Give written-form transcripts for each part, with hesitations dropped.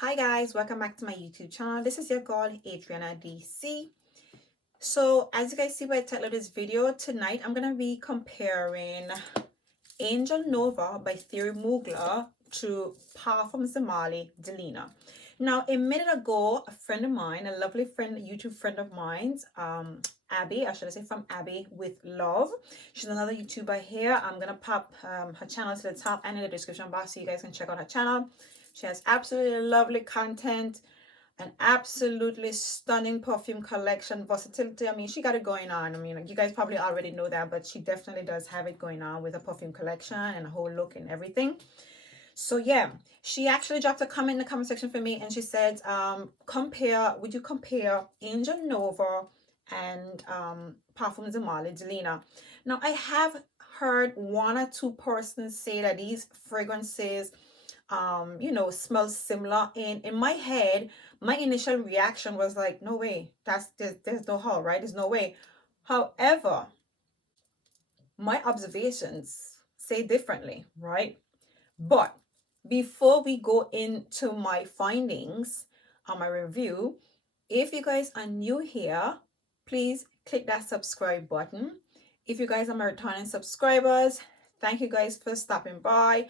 Hi guys, welcome back to my YouTube channel. This is your girl Adriana DC. So as you guys see by the title of this video, tonight I'm gonna be comparing Angel Nova by Thierry Mugler to Parfums de Marley Delina. Now a minute ago, a friend of mine, a lovely friend, a YouTube friend of mine, Abby, I should say from Abby with Love. She's another YouTuber here. I'm gonna pop her channel to the top and in the description box so you guys can check out her channel. She has absolutely lovely content, an absolutely stunning perfume collection, versatility. I mean, she got it going on. I mean, you guys probably already know that, but she definitely does have it going on with a perfume collection and a whole look and everything. So yeah, she actually dropped a comment in the comment section for me and she said, would you compare Angel Nova and Parfums de Marley Delina? Now, I have heard one or two persons say that these fragrances smell similar, and in my head my initial reaction was like, no way, there's no how, right? There's no way. However, my observations say differently, right? But before we go into my findings on my review, if you guys are new here, please click that subscribe button. If you guys are my returning subscribers, thank you guys for stopping by.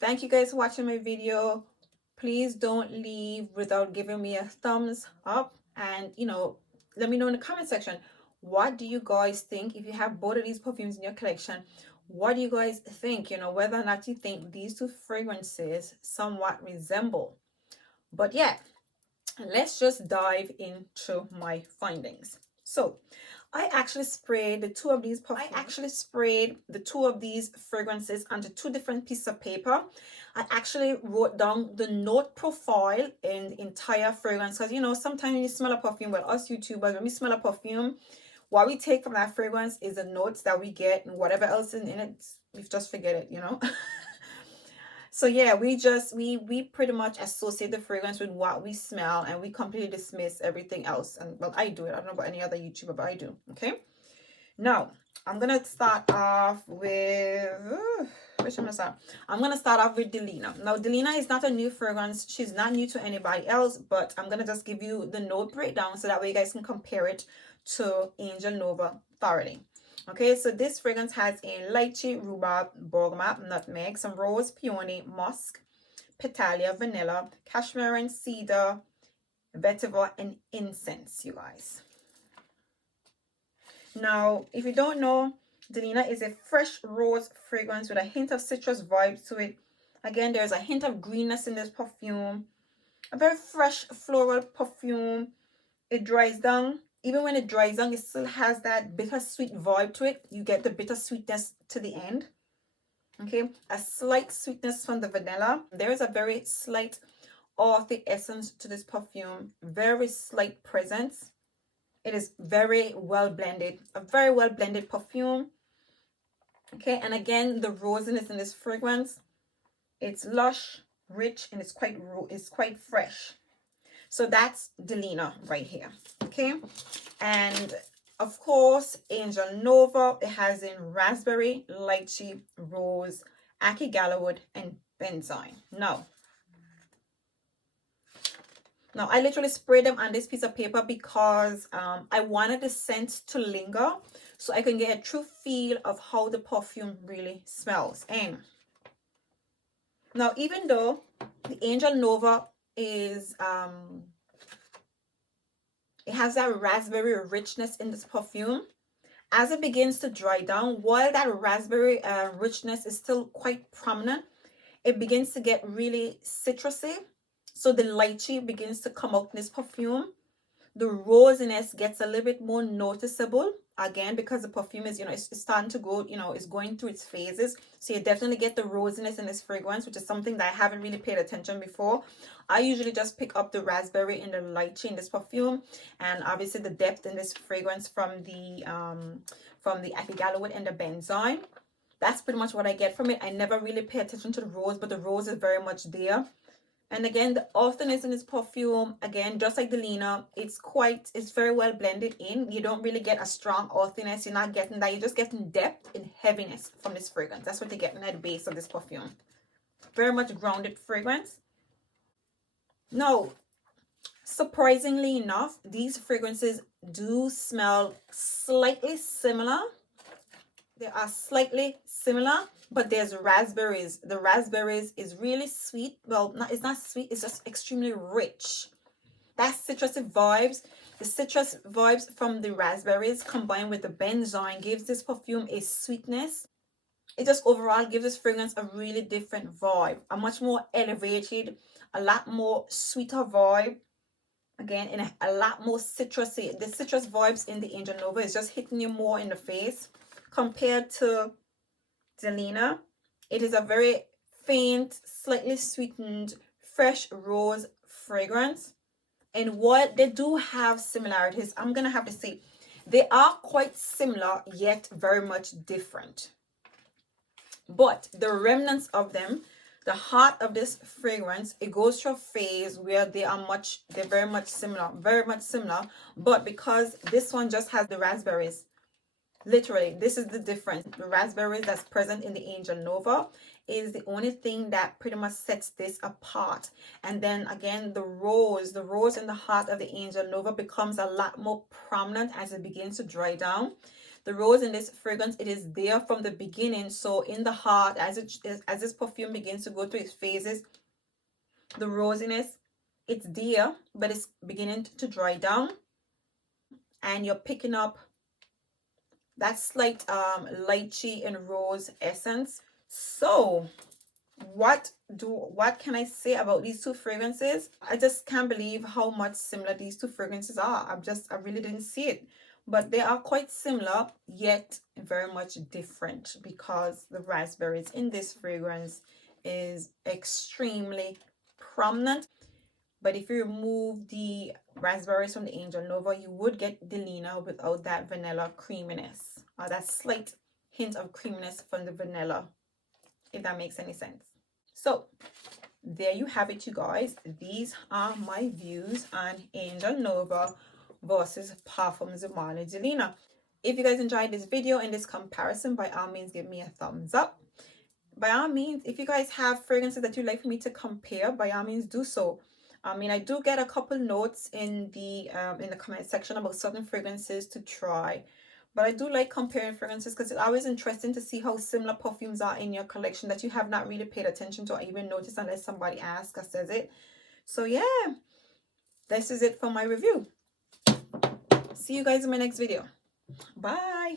Thank you guys for watching my video. Please don't leave without giving me a thumbs up, and let me know in the comment section, what do you guys think? If you have both of these perfumes in your collection, what do you guys think? Whether or not you think these two fragrances somewhat resemble. But yeah, let's just dive into my findings. So I actually sprayed the two of these fragrances onto two different pieces of paper. I actually wrote down the note profile in the entire fragrance, because sometimes when you smell a perfume, well, us YouTubers, when we smell a perfume, what we take from that fragrance is the notes that we get, and whatever else in it, we just forget it, So yeah, we pretty much associate the fragrance with what we smell, and we completely dismiss everything else. And well, I do it. I don't know about any other YouTuber, but I do. Okay. Now I'm gonna start off with which I'm gonna start. I'm gonna start off with Delina. Now Delina is not a new fragrance. She's not new to anybody else, but I'm gonna just give you the note breakdown so that way you guys can compare it to Angel Nova thoroughly. Okay, so this fragrance has a lychee, rhubarb, bergamot, nutmeg, some rose, peony, musk, petalia, vanilla, cashmere and cedar, vetiver, and incense, you guys. Now, if you don't know, Delina is a fresh rose fragrance with a hint of citrus vibes to it. Again, there's a hint of greenness in this perfume. A very fresh floral perfume. It dries down. Even when it dries down, it still has that bittersweet vibe to it. You get the bittersweetness to the end. Okay, a slight sweetness from the vanilla. There is a very slight earthy essence to this perfume. Very slight presence. It is very well blended. A very well blended perfume. Okay, and again, the rosiness in this fragrance. It's lush, rich, and it's quite fresh. So that's Delina right here. Okay, and of course Angel Nova, it has in raspberry, lychee, rose, ackee gallowwood, and benzoin. Now I literally sprayed them on this piece of paper because I wanted the scent to linger so I can get a true feel of how the perfume really smells. And now, even though the Angel Nova is it has that raspberry richness in this perfume, as it begins to dry down, while that raspberry richness is still quite prominent, it begins to get really citrusy. So the lychee begins to come out in this perfume. The rosiness gets a little bit more noticeable, again, because the perfume is, it's starting to go, it's going through its phases. So you definitely get the rosiness in this fragrance, which is something that I haven't really paid attention before. I usually just pick up the raspberry and the lychee in this perfume, and obviously the depth in this fragrance from the ackee gallowwood and the benzoin. That's pretty much what I get from it. I never really pay attention to the rose, but the rose is very much there. And again, the earthiness in this perfume, again, just like Delina, it's very well blended in. You don't really get a strong earthiness. You're not getting that. You're just getting depth and heaviness from this fragrance. That's what you're getting at the base of this perfume. Very much grounded fragrance. Now, surprisingly enough, these fragrances do smell slightly similar. They are slightly similar, but there's raspberries. The raspberries is really sweet. Well, not, it's not sweet, it's just extremely rich. That's citrusy vibes. The citrus vibes from the raspberries combined with the benzoin gives this perfume a sweetness. It just overall gives this fragrance a really different vibe, a much more elevated, a lot more sweeter vibe. Again, in a lot more citrusy. The citrus vibes in the Angel Nova is just hitting you more in the face compared to Delina. It is a very faint, slightly sweetened, fresh rose fragrance. And what they do have similarities, I'm gonna have to say, they are quite similar yet very much different. But the remnants of them, the heart of this fragrance, it goes through a phase where they're very much similar. But because this one just has the raspberries, literally, this is the difference. The raspberries that's present in the Angel Nova is the only thing that pretty much sets this apart. And then again, the rose in the heart of the Angel Nova becomes a lot more prominent as it begins to dry down. The rose in this fragrance, it is there from the beginning. So in the heart, as this perfume begins to go through its phases, the rosiness, it's there, but it's beginning to dry down, and you're picking up that slight lychee and rose essence. So what can I say about these two fragrances? I just can't believe how much similar these two fragrances are. I really didn't see it. But they are quite similar, yet very much different, because the raspberries in this fragrance is extremely prominent. But if you remove the raspberries from the Angel Nova, you would get Delina without that vanilla creaminess, or that slight hint of creaminess from the vanilla, if that makes any sense. So there you have it, you guys. These are my views on Angel Nova versus Parfums de Marley Delina. If you guys enjoyed this video and this comparison, by all means give me a thumbs up. By all means, if you guys have fragrances that you'd like for me to compare, by all means do so. I mean, I do get a couple notes in the comment section about certain fragrances to try, but I do like comparing fragrances because it's always interesting to see how similar perfumes are in your collection that you have not really paid attention to or even noticed unless somebody asks or says it. So yeah, this is it for my review. See you guys in my next video. Bye.